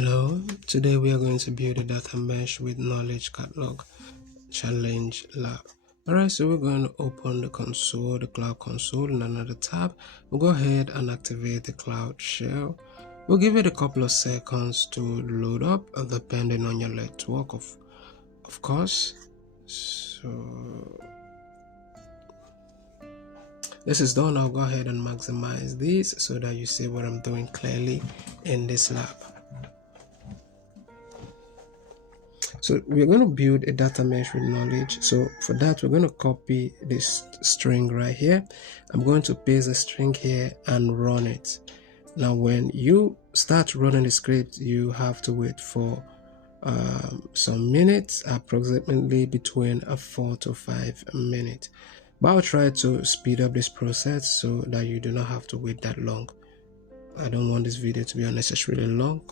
Hello, today we are going to build a data mesh with knowledge catalog challenge lab. Alright, so we're going to open the console, the cloud console in another tab. We'll go ahead and activate the cloud shell. We'll give it a couple of seconds to load up, depending on your network of course. So this is done. I'll go ahead and maximize this so that you see what I'm doing clearly in this lab. So we're going to build a data mesh with knowledge. So for that, we're going to copy this string right here. I'm going to paste the string here and run it. Now, when you start running the script, you have to wait for some minutes, approximately between 4 to 5 minutes. But I'll try to speed up this process so that you do not have to wait that long. I don't want this video to be unnecessarily long.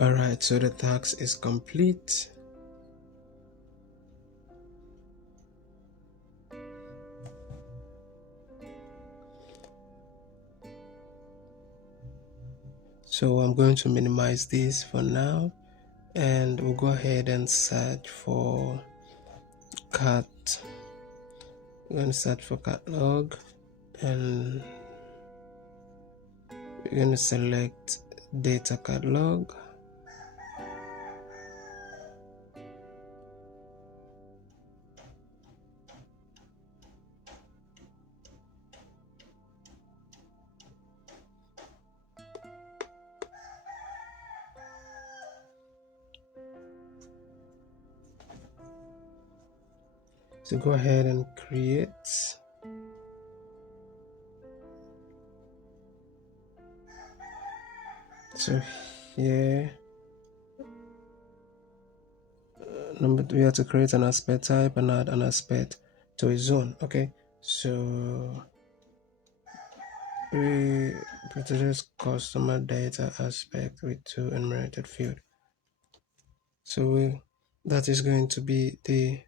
Alright, so the task is complete. So I'm going to minimize this for now, and we'll go ahead and search for cat. We're going to search for catalog, and we're going to select data catalog. So go ahead and create. So here, number 2, we have to create an aspect type and add an aspect to a zone. Okay, so we produce customer data aspect with 2 enumerated field. So that is going to be the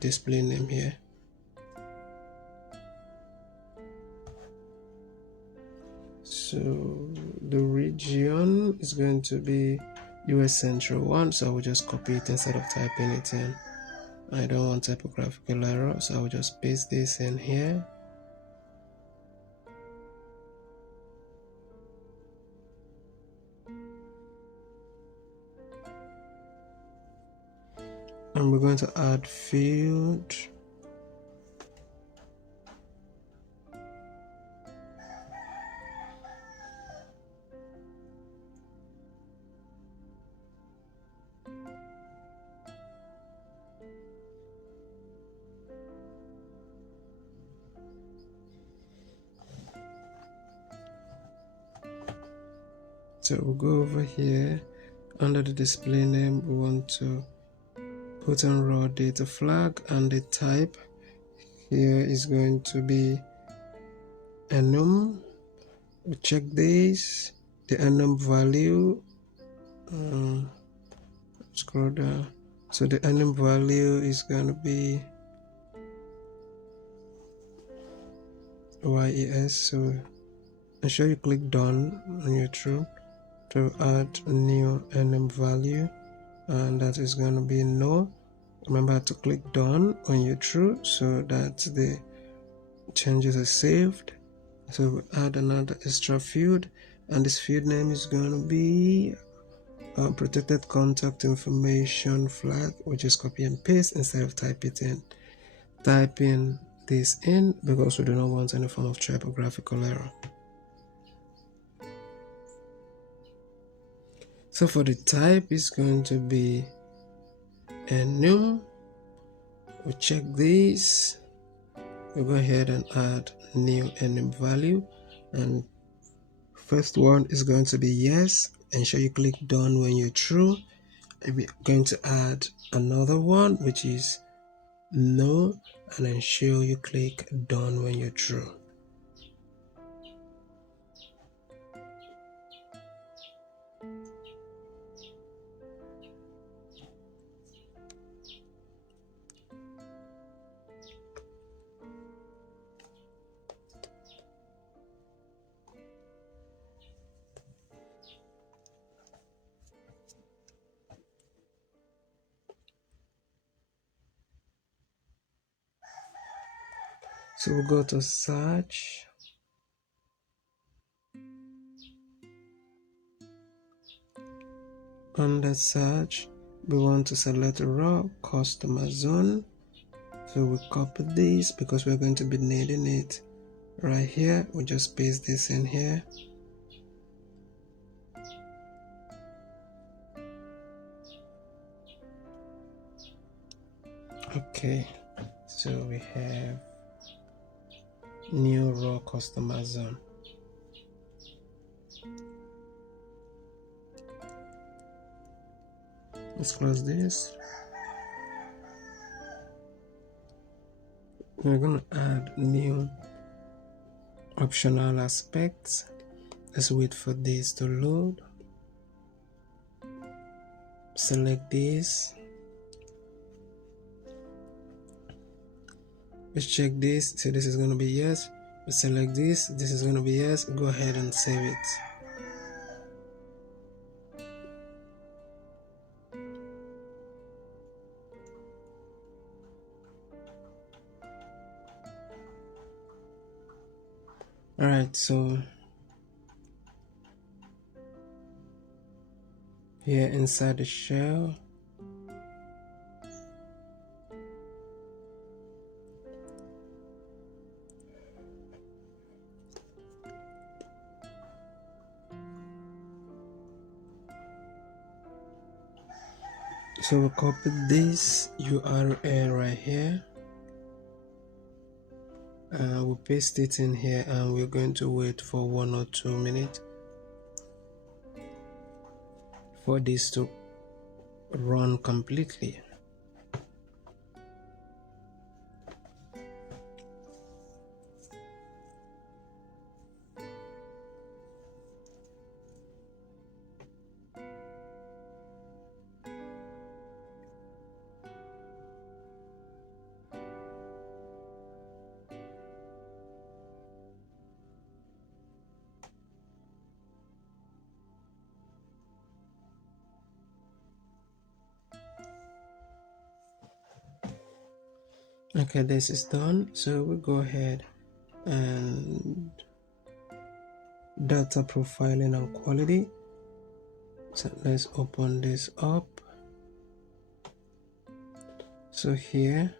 display name here. So the region is going to be US Central 1, so I will just copy it instead of typing it in. I don't want typographical error, so I will just paste this in here. And we're going to add field. So we'll go over here. Under the display name, we want to put on raw data flag, and the type here is going to be enum. We check this, the enum value. Scroll down. So the enum value is going to be YES. So ensure you click done on your true to add a new enum value, and that is going to be no. Remember to click done on your true so that the changes are saved. So we add another extra field, and this field name is going to be protected contact information flag. We just copy and paste instead of type in this in because we do not want any form of typographical error. So for the type, it's going to be enum. We check this. We go ahead and add new enum value, and first one is going to be yes. Ensure you click done when you're true. We're going to add another one, which is no, and ensure you click done when you're true. So we'll go to search. Under search, we want to select raw customer zone. So we copy this because we're going to be needing it right here. We just paste this in here. Okay, so we have new raw customer zone. Let's close this. We're going to add new optional aspects. Let's wait for this to load. Select this. Let's check this. So this is going to be yes. We select this. This is going to be yes. Go ahead and save it. Alright, so here inside the shell, so we copy this URL right here, we'll paste it in here, and we're going to wait for 1 or 2 minutes for this to run completely. Okay, this is done. So we go ahead and data profiling and quality. So let's open this up. So here,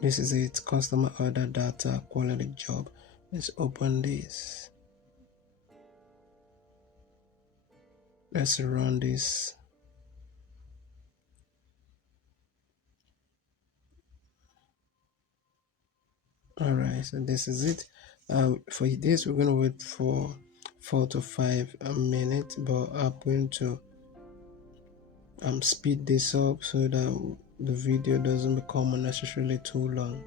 this is it, customer order data quality job. Let's open this. Let's run this. Alright, so this is it. For this, we're going to wait for 4 to 5 minutes, but I'm going to speed this up so that the video doesn't become unnecessarily too long.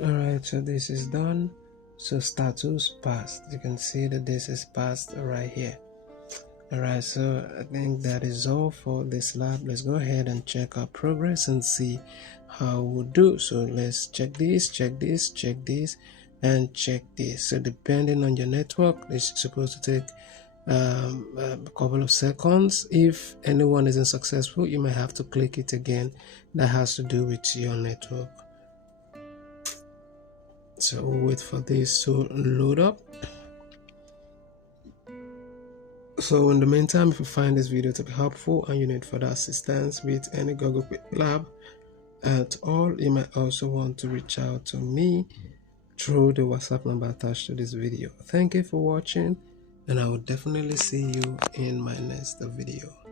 Alright, so this is done. So status passed. You can see that this is passed right here. Alright, so I think that is all for this lab. Let's go ahead and check our progress and see how we do. So let's check this, check this, check this, and check this. So depending on your network, this is supposed to take a couple of seconds. If anyone isn't successful, you might have to click it again. That has to do with your network. So we'll wait for this to load up. So in the meantime, if you find this video to be helpful and you need further assistance with any Google Qwiklabs at all, you might also want to reach out to me through the WhatsApp number attached to this video. Thank you for watching, and I will definitely see you in my next video.